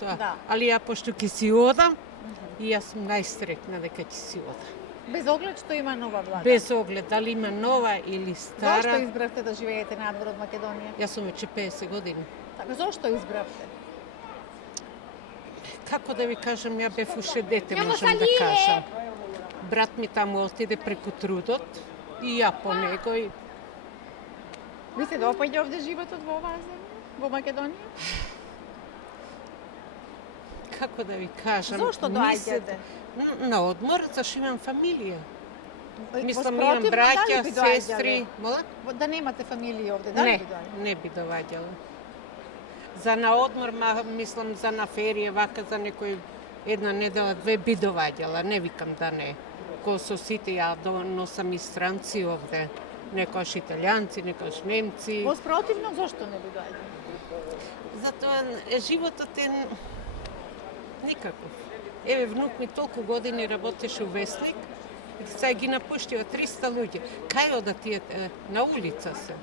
Да. Ali ja pošto ќе си одам, и јас сум најстрекна дека ќе си одам. Без оглед што има нова влада. Без оглед дали има нова или Зошто стара. избравте да живеете надвор од Македонија? Јас сум вече 50 години. Така, зошто избравте? Како да ви кажам, ја бев уште дете, Няма можам да салире! кажам. Брат ми таму отиде преку трудот и ја по него и Ви се допаѓа овде животот во оваа земја? Во Македонија? како да ви кажам. Зошто доаѓате? На одмор, зашто имам фамилија. Мислам, Воспротивно, имам браќа, дали би доаѓале? сестри. Мола? Да немате фамилија овде, дали Не, би доаѓале? не би доваѓала. За на одмор, мислам, за на ферија, вака за некој една недела, две би доваѓала, не викам да не. Ко со сите ја носам и странци овде. Некојаш италијанци, некојаш немци. Воспротивно, зошто не би доаѓале? Затоа животот е никаков. Еве, внук ми толку години работеше у Весник, сега ги напуштија 300 луѓе. Кај одат тие на улица се?